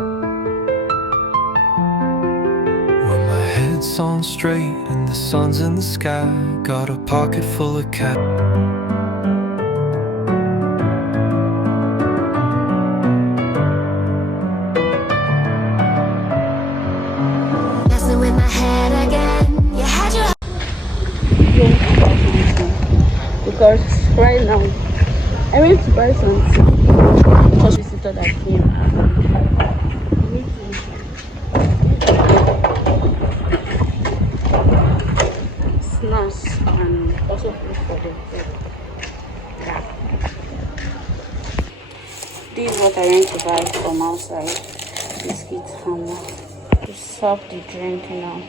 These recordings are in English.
When my head's on straight and the sun's in the sky, got a pocket full of cash. Messing with my head again. You had your because right now I went to buy something because we visited that game. Snacks and also food for them. Yeah. This is what I went to buy from outside. Biscuits and to serve the drink now.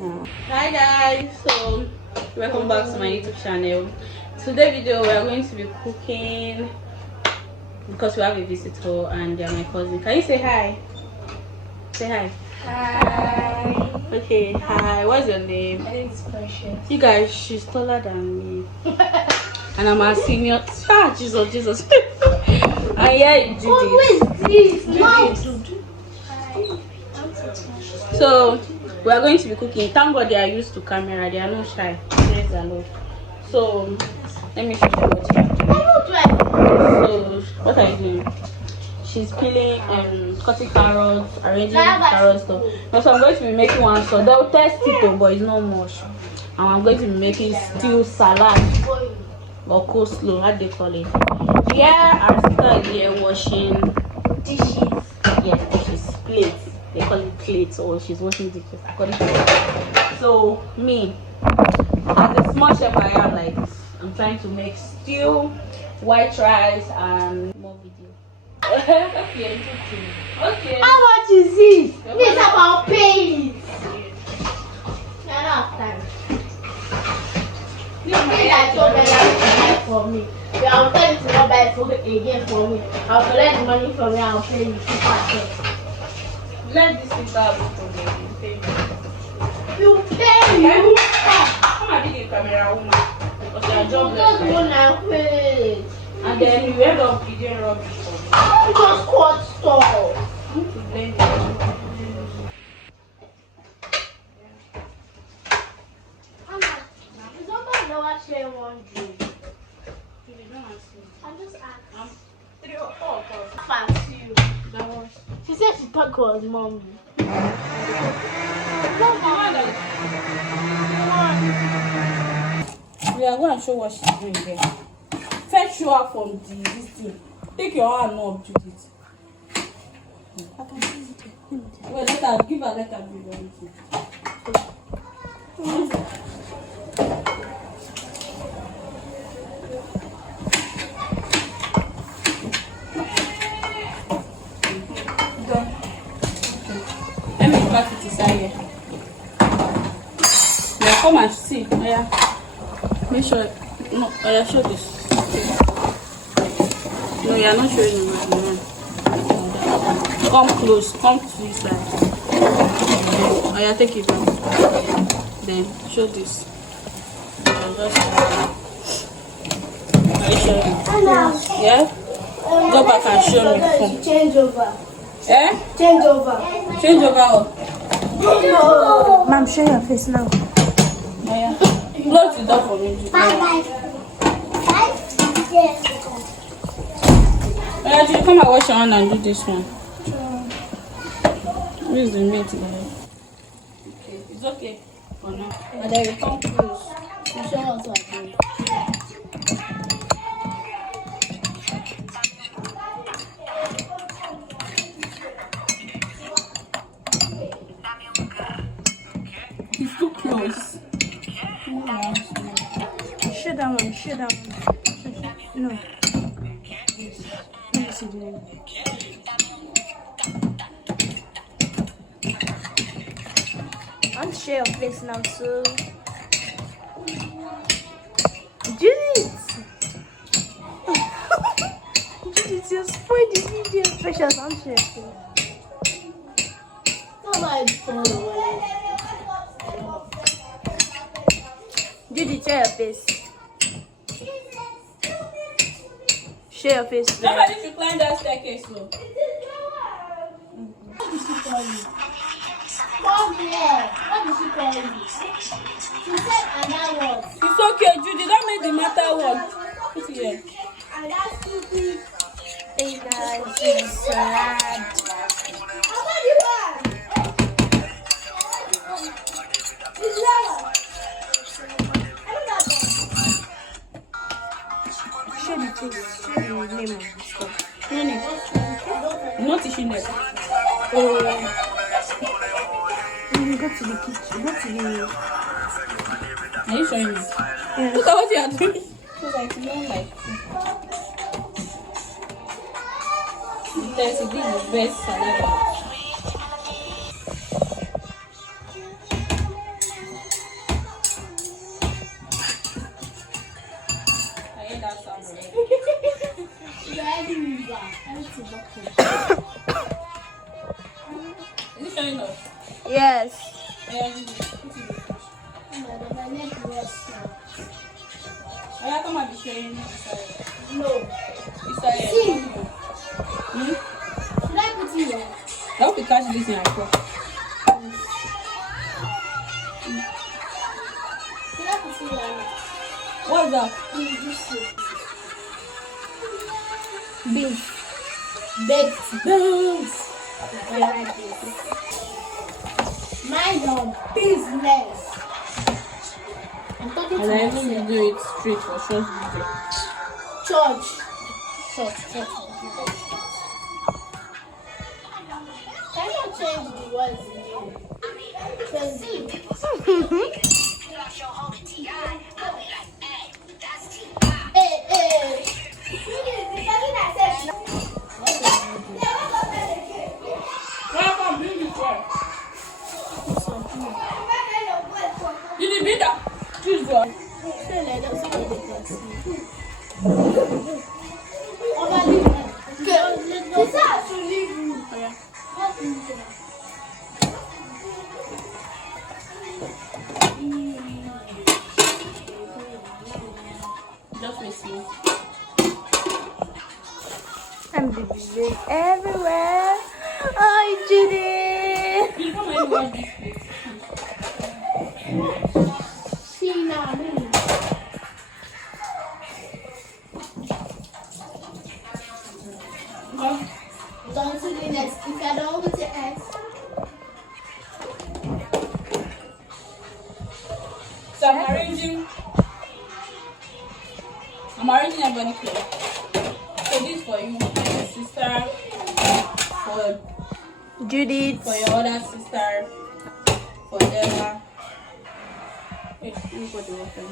Yeah. Hi guys, so welcome back to my YouTube channel. Today video we are going to be cooking because we have a visitor and they are my cousin. Can you say hi? Say hi. Hi. Okay, hi. What's your name? My name is Precious. You guys, she's taller than me. And I'm a senior. Ah, Jesus. And yeah, Judith. Who is this? Judith. So we are going to be cooking. Thank God they are used to camera. They are not shy. Praise the Lord. So let me show you what you are doing. So what are you doing? She's peeling and cutting carrots, arranging carrots stuff. Now, so I'm going to be making one so they'll test it though, but it's not much. And I'm going to be making stew salad or coleslaw, how do they call it? Yeah, our sister is here washing Dishes. yes, dishes, plates. They call it plates, or she's washing dishes according to her. So me, as a small chef I am like this, I'm trying to make stew, white rice and more video. Okay. How much is this? This about pay it. I don't have time. This thing that told me that buy for me. But I'll tell you to not buy for again for me. I'll collect the money from you. I'll pay you 2%. Let this sister be for me. You pay you. Come and be the camera woman. Because you are jobless. Just Right? one and wait. And then you end up eating rubbish for me. You just cut stuff. I need to blend it. Is somebody never share one drink? I just asked. 3 or 4 of us. Fancy you. That was. She said she thought it was mommy. We are going to show what she's doing there. Fetch you out from this thing. Take your hand up, Judith. Wait, let her give her, let her do everything. Let me back it inside here. Now come and see. Oh, yeah. Make sure. No, oh, yeah, show this. Okay. No, you are not showing me right now. Come close. Come to this side. Oh, yeah, take it down. Then show this. Are you sure? Yeah? Go back and show me. Come. Change over. Eh? Change over. Change over what? No. Mom, show your face now. Oh, yeah. Close the door for me. Bye. Oh, yeah, you come and wash your hand and do this one. Where's the meat there? Okay, it's okay for now. And then you come close. You show us what to do. It's too close. Show that one. No. Let me see the name. I'll share your face now, so. Judith! Judith, you spoiled the video. Precious, I'll share your face. Judith, share your face. Share your face. Somebody should climb that staircase, though. call you? Come here. What did she call you? She said another word. It's okay, Judy. Don't make the matter work. Put it here. And that's stupid. Hey guys, it's salad. How about you one? It's yellow. I don't know that. Show the taste. Show the name of the stuff. Not tissue net. Go to the kitchen. Go to the. Are you showing me? Yeah. Look at what you are doing. So like, you don't like. This is the best salad. I hear that sound already. Is it showing up? Yes. Yeah, put it in the fridge. Oh, yeah, come and be showing inside. No. Inside. See. Hmm? Should I put it here? I hope you catch this in your cup. Should I put it here? What's that? This way. Beef. Baked beans. I like this. Mind your business. I'm talking to And I even myself. do it straight for short video. Church. Church. Can you change the words in here? Hey. Welcome, bring it here. You need me that? Choose one. Just miss me. I'm baby everywhere. Hi, Judy. You come and watch this place. Don't do the next. If I don't put your X. So I'm arranging everybody clothes. So this for you, my sister, for Judith. your other sister, for Della. Wait, let me put the water.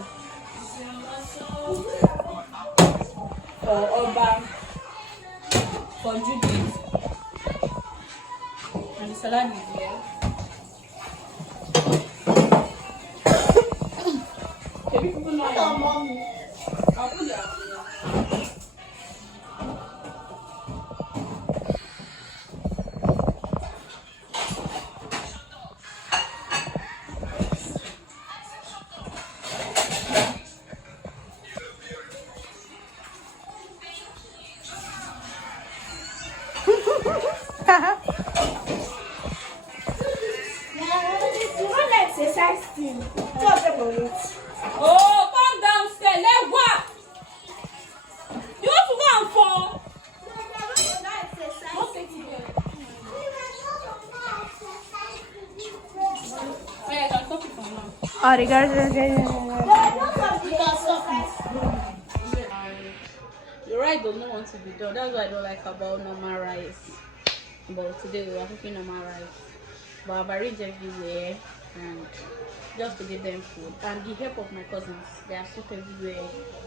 For Oba, for Judith, and the salad is here. Okay, people know Come on. I'll put that here. Exercise team. Talk about it. Oh, come downstairs. Let's walk. You want to go and fall? Oh, yeah, I can stop it for now. Oh, regardless. The rice does not want to be done. That's what I don't like about normal rice. But today we are cooking normal rice. But I've arranged everywhere and just to give them food. And the help of my cousins, they are soup everywhere.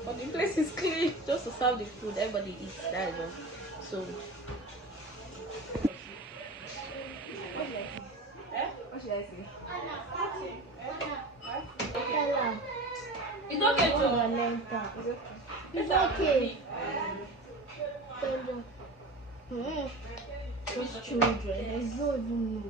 But the place is clean just to serve the food. Everybody eats. That is all. So. What should I say? It's okay too. It's okay. Those children, they don't even know.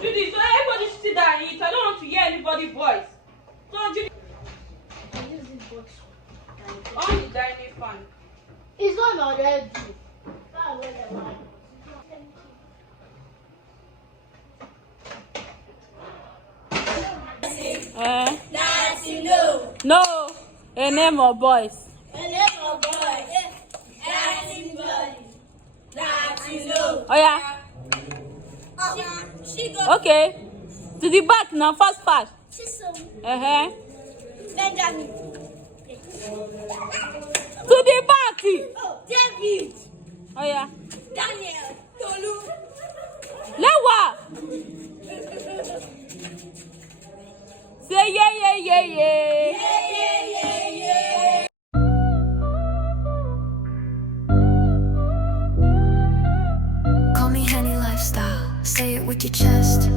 Judy, so sit down and eat. I don't want to hear anybody's voice. So you Use this box. on the dining fan. It's on already. That's what I want. No. A name of boys. Oh yeah. Okay. To the back now, fast. Benjamin. To the back. David. Oh yeah. Daniel. Tolu. Lewa. Say yeah. Call me Henny Lifestyle. Say it with your chest.